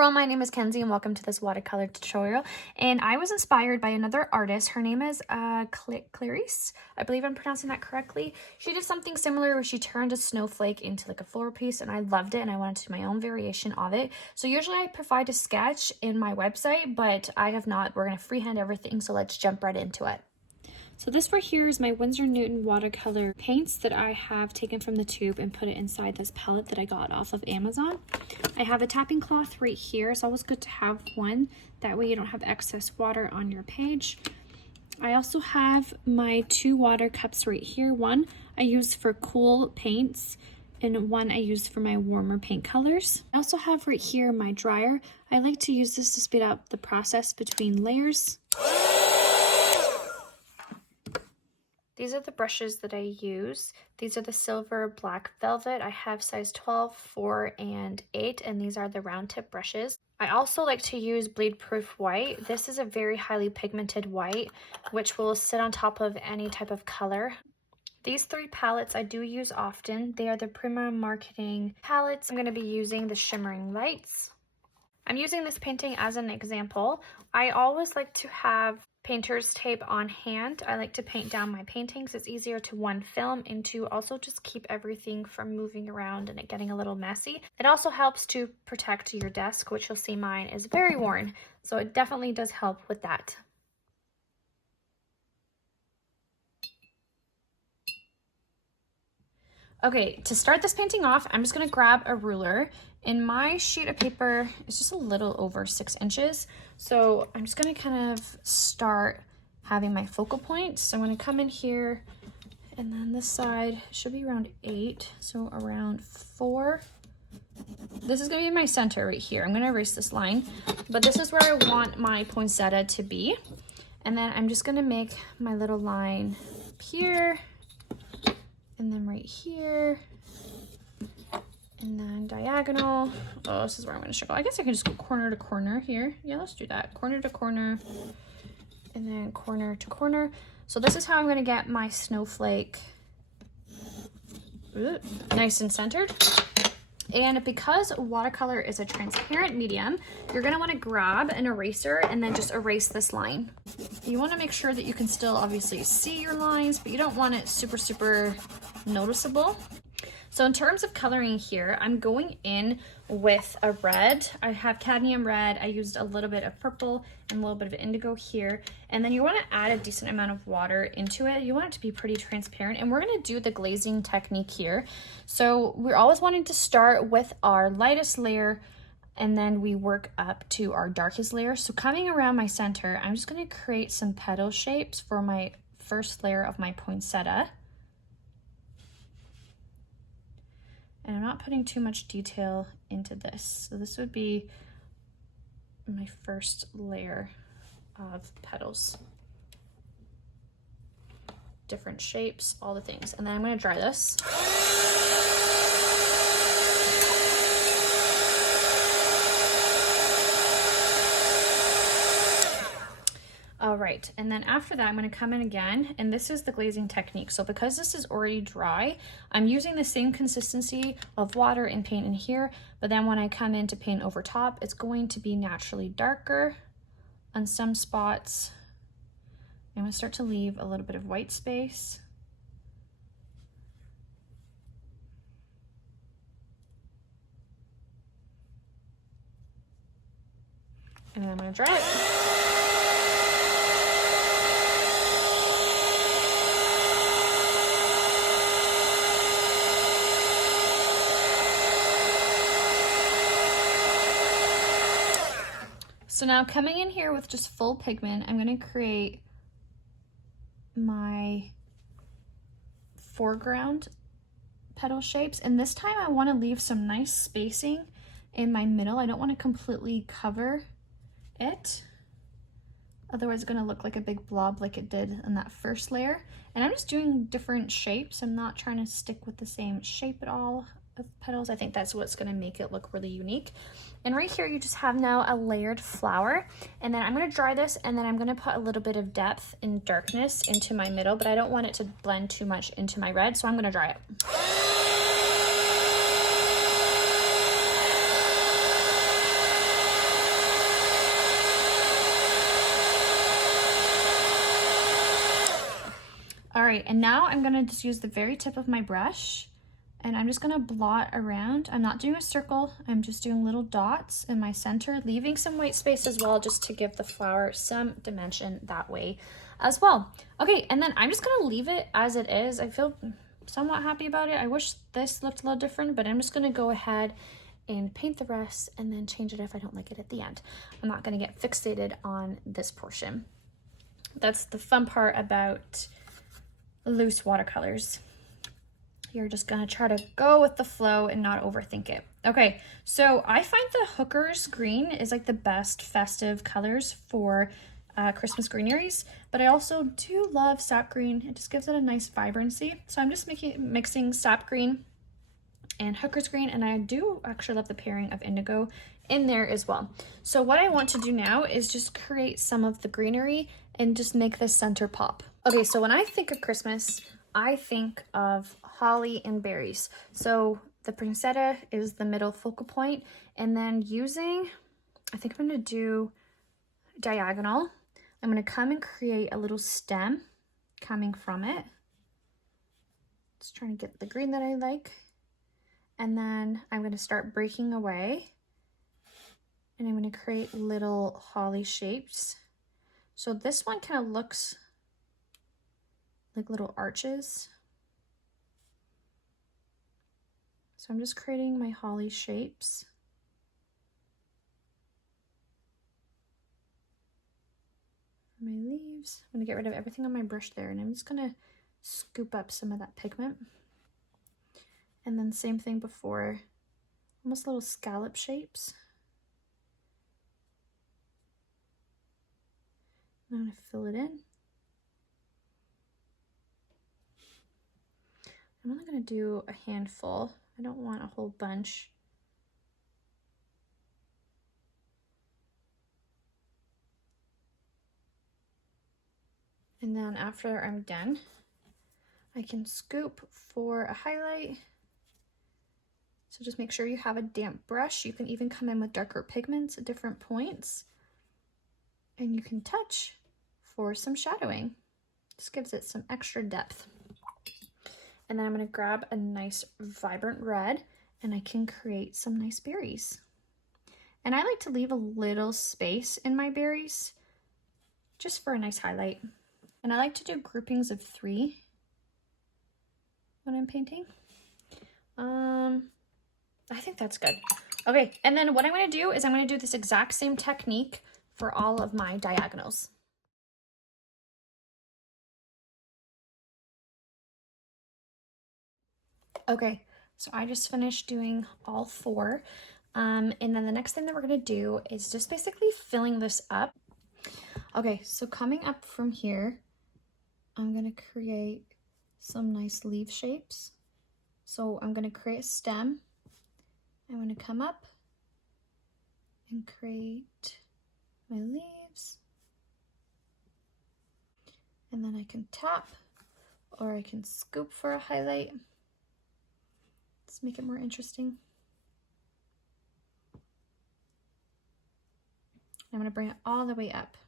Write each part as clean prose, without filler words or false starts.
everyone, my name is Kenzie and welcome to this watercolor tutorial. And I was inspired by another artist. Her name is Clarice. I believe I'm pronouncing that correctly. She did something similar where she turned a snowflake into like a floral piece, and I loved it and I wanted to do my own variation of it. So usually I provide a sketch in my website, but I have not. We're going to freehand everything, so let's jump right into it. So this right here is my Winsor Newton watercolor paints that I have taken from the tube and put it inside this palette that I got off of Amazon. I have a tapping cloth right here. It's always good to have one. That way you don't have excess water on your page. I also have my two water cups right here. One I use for cool paints and one I use for my warmer paint colors. I also have right here my dryer. I like to use this to speed up the process between layers. These are the brushes that I use. These are the silver black velvet. I have size 12, 4, and 8, and these are the round tip brushes. I also like to use bleed proof white. This is a very highly pigmented white, which will sit on top of any type of color. These three palettes I do use often. They are the Prima Marketing palettes. I'm going to be using the Shimmering Lights. I'm using this painting as an example. I always like to have painter's tape on hand. I like to paint down my paintings. It's easier to one film and to also just keep everything from moving around and it getting a little messy. It also helps to protect your desk, which you'll see mine is very worn. So it definitely does help with that. Okay, to start this painting off, I'm just going to grab a ruler. And my sheet of paper is just a little over 6 inches. So I'm just going to kind of start having my focal point. So I'm going to come in here, and then this side should be around 8. So around 4. This is going to be my center right here. I'm going to erase this line. But this is where I want my poinsettia to be. And then I'm just going to make my little line up here. And then right here, and then diagonal. Oh, this is where I'm going to struggle. I guess I can just go corner to corner here. Yeah, let's do that. Corner to corner, and then corner to corner. So this is how I'm going to get my snowflake nice and centered. And because watercolor is a transparent medium, you're going to want to grab an eraser and then just erase this line. You want to make sure that you can still obviously see your lines, but you don't want it super noticeable. So in terms of coloring here, I'm going in with a red. I have cadmium red. I used a little bit of purple and a little bit of indigo here. And then you want to add a decent amount of water into it. You want it to be pretty transparent. And we're going to do the glazing technique here. So we're always wanting to start with our lightest layer, and then we work up to our darkest layer. So coming around my center, I'm just going to create some petal shapes for my first layer of my poinsettia. And I'm not putting too much detail into this. So this would be my first layer of petals. Different shapes, all the things. And then I'm going to dry this. All right, and then after that, I'm going to come in again, and this is the glazing technique. So because this is already dry, I'm using the same consistency of water and paint in here, but then when I come in to paint over top, it's going to be naturally darker on some spots. I'm going to start to leave a little bit of white space. And then I'm going to dry it. So now coming in here with just full pigment, I'm going to create my foreground petal shapes. And this time I want to leave some nice spacing in my middle. I don't want to completely cover it. Otherwise it's going to look like a big blob like it did in that first layer. And I'm just doing different shapes. I'm not trying to stick with the same shape at all of petals. I think that's what's going to make it look really unique. And right here you just have now a layered flower, and then I'm going to dry this, and then I'm going to put a little bit of depth and darkness into my middle, but I don't want it to blend too much into my red, so I'm going to dry it. right, and now I'm gonna just use the very tip of my brush and I'm just gonna blot around. I'm not doing a circle, I'm just doing little dots in my center, leaving some white space as well, just to give the flower some dimension that way as well. Okay, and then I'm just gonna leave it as it is. I feel somewhat happy about it. I wish this looked a little different, but I'm just gonna go ahead and paint the rest and then change it if I don't like it at the end. I'm not gonna get fixated on this portion. That's the fun part about loose watercolors. You're just gonna try to go with the flow and not overthink it. Okay, so I find the Hooker's green is like the best festive colors for Christmas greeneries, but I also do love sap green. It just gives it a nice vibrancy. So I'm just mixing sap green and Hooker's green, and I do actually love the pairing of indigo in there as well. So what I want to do now is just create some of the greenery and just make this center pop. Okay, so when I think of Christmas, I think of holly and berries. So the poinsettia is the middle focal point, and then I think I'm gonna do diagonal. I'm gonna come and create a little stem coming from it. Just trying to get the green that I like. And then I'm gonna start breaking away, and I'm gonna create little holly shapes. So this one kind of looks like little arches. So I'm just creating my holly shapes. For my leaves, I'm gonna get rid of everything on my brush there, and I'm just gonna scoop up some of that pigment. And then same thing before, almost little scallop shapes. I'm gonna fill it in. I'm only gonna do a handful. I don't want a whole bunch. And then after I'm done, I can scoop for a highlight. So just make sure you have a damp brush. You can even come in with darker pigments at different points. And you can touch for some shadowing. Just gives it some extra depth. And then I'm gonna grab a nice vibrant red, and I can create some nice berries. And I like to leave a little space in my berries just for a nice highlight. And I like to do groupings of 3 when I'm painting. I think that's good. Okay, and then what I'm gonna do is I'm gonna do this exact same technique for all of my diagonals. Okay, so I just finished doing all 4. And then the next thing that we're gonna do is just basically filling this up. Okay, so coming up from here, I'm gonna create some nice leaf shapes. So I'm gonna create a stem. I'm gonna come up and create my leaves. And then I can tap, or I can scoop for a highlight. Let's make it more interesting. I'm gonna bring it all the way up.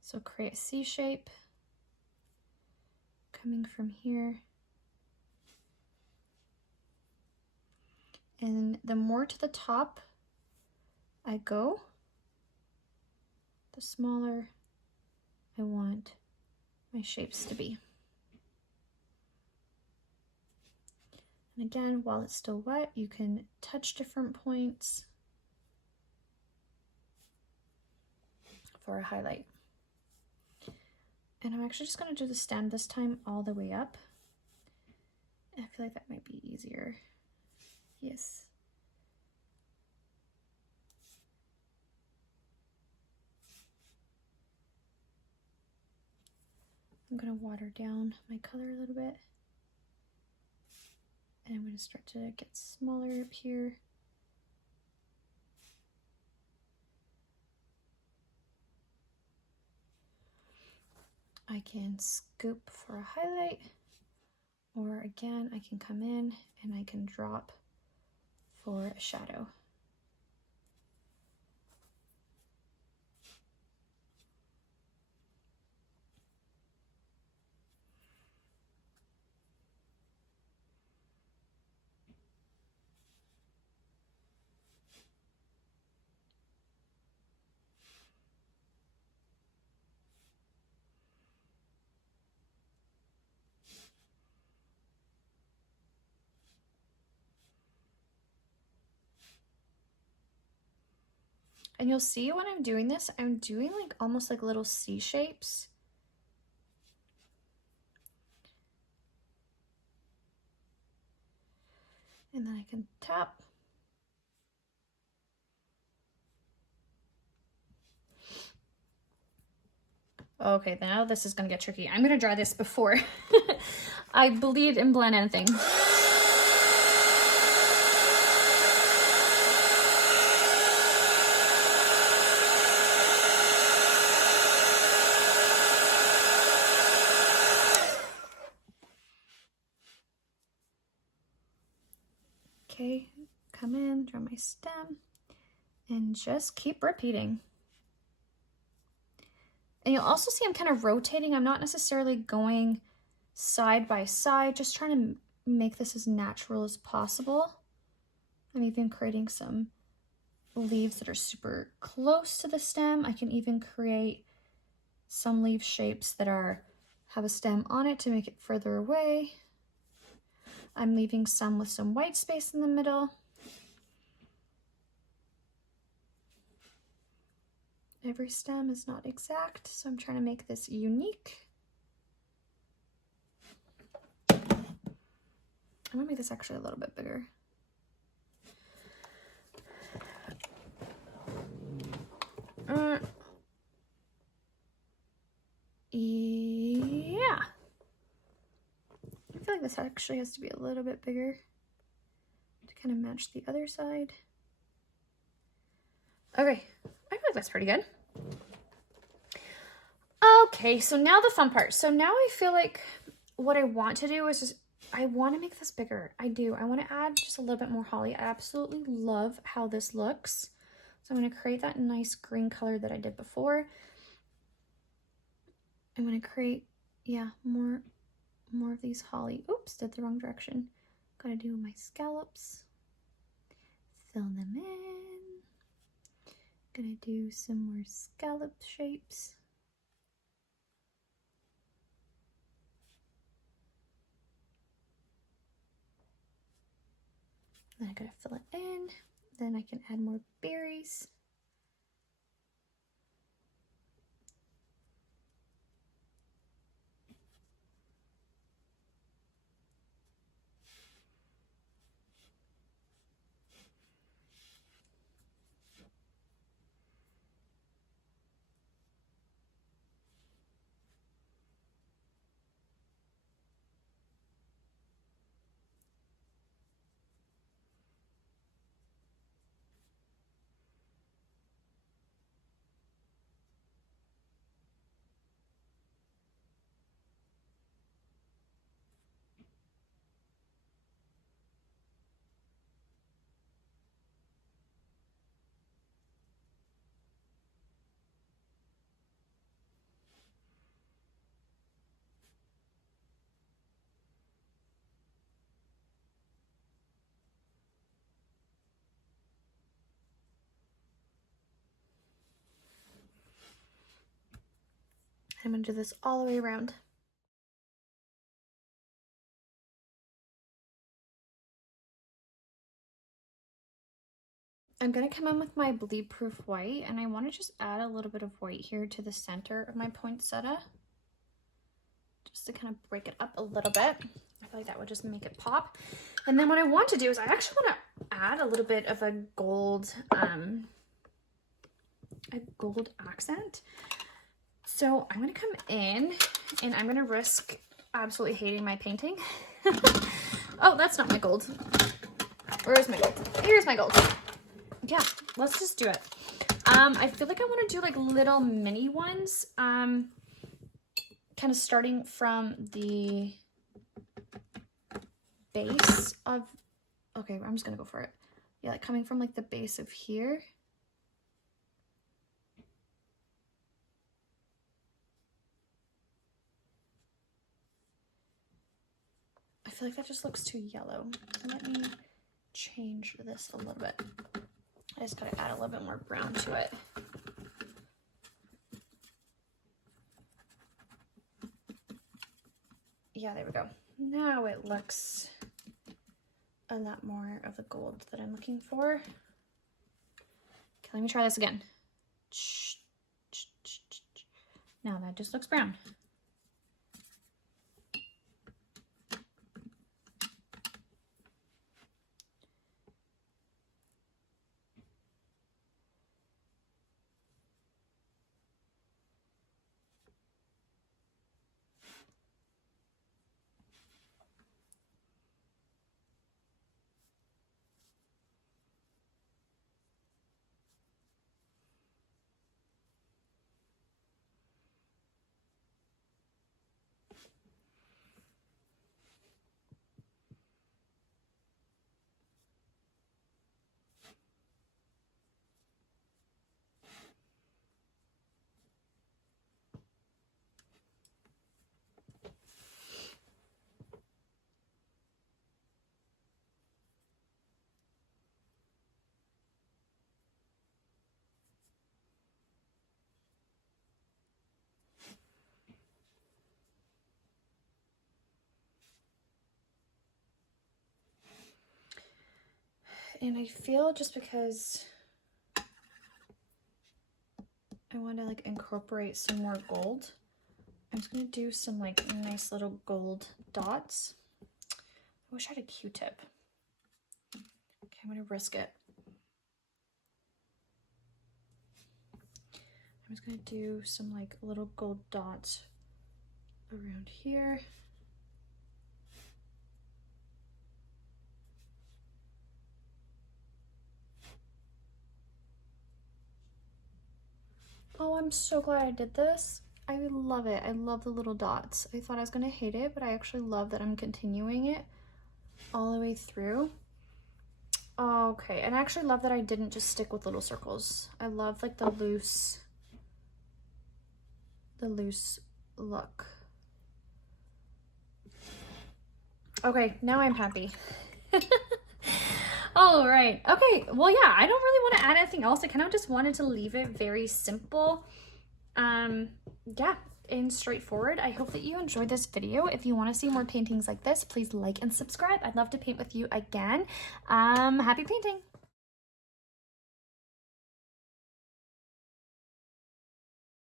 So create a C shape, coming from here. And the more to the top I go, the smaller I want my shapes to be. And again, while it's still wet, you can touch different points for a highlight. And I'm actually just gonna do the stem this time all the way up. I feel like that might be easier. Yes. I'm gonna water down my color a little bit. And I'm gonna start to get smaller up here. I can scoop for a highlight, or again, I can come in and I can drop for a shadow. And you'll see when I'm doing this, I'm doing like almost like little C shapes. And then I can tap. Okay, now this is gonna get tricky. I'm gonna dry this before I bleed and blend anything. Okay, come in, draw my stem, and just keep repeating. And you'll also see I'm kind of rotating. I'm not necessarily going side by side, just trying to make this as natural as possible. I'm even creating some leaves that are super close to the stem. I can even create some leaf shapes that have a stem on it to make it further away. I'm leaving some with some white space in the middle. Every stem is not exact, so I'm trying to make this unique. I'm gonna make this actually a little bit bigger. Yeah. I feel like this actually has to be a little bit bigger to kind of match the other side. Okay, I feel like that's pretty good. Okay, so now the fun part. So now I feel like what I want to do is just, I want to make this bigger. I do. I want to add just a little bit more holly. I absolutely love how this looks. So I'm going to create that nice green color that I did before. I'm going to create, yeah, more of these holly. Oops, did the wrong direction. Gotta do my scallops. Fill them in. Gonna do some more scallop shapes. Then I gotta fill it in. Then I can add more berries. I'm gonna do this all the way around. I'm gonna come in with my bleed proof white, and I want to just add a little bit of white here to the center of my poinsettia, just to kind of break it up a little bit. I feel like that would just make it pop. And then what I want to do is I actually want to add a little bit of a gold accent. So I'm gonna come in and I'm gonna risk absolutely hating my painting. Oh, that's not my gold. Where is my gold? Here's my gold. Yeah, let's just do it. I feel like I want to do like little mini ones, kind of starting from the base of, okay, I'm just gonna go for it. Yeah, like coming from like the base of here. I feel like that just looks too yellow. So let me change this a little bit. I just gotta add a little bit more brown to it. Yeah, there we go. Now it looks a lot more of the gold that I'm looking for. Okay, let me try this again. Now that just looks brown. And I feel just because I want to like incorporate some more gold, I'm just gonna do some like nice little gold dots. I wish I had a Q-tip. Okay, I'm gonna risk it. I'm just gonna do some like little gold dots around here. Oh, I'm so glad I did this. I love it. I love the little dots. I thought I was gonna hate it, but I actually love that I'm continuing it all the way through. Okay, and I actually love that I didn't just stick with little circles. I love like the loose look. Okay, now I'm happy. All right. Okay. Well, yeah, I don't really want to add anything else. I kind of just wanted to leave it very simple. Yeah, and straightforward. I hope that you enjoyed this video. If you want to see more paintings like this, please like and subscribe. I'd love to paint with you again. Happy painting.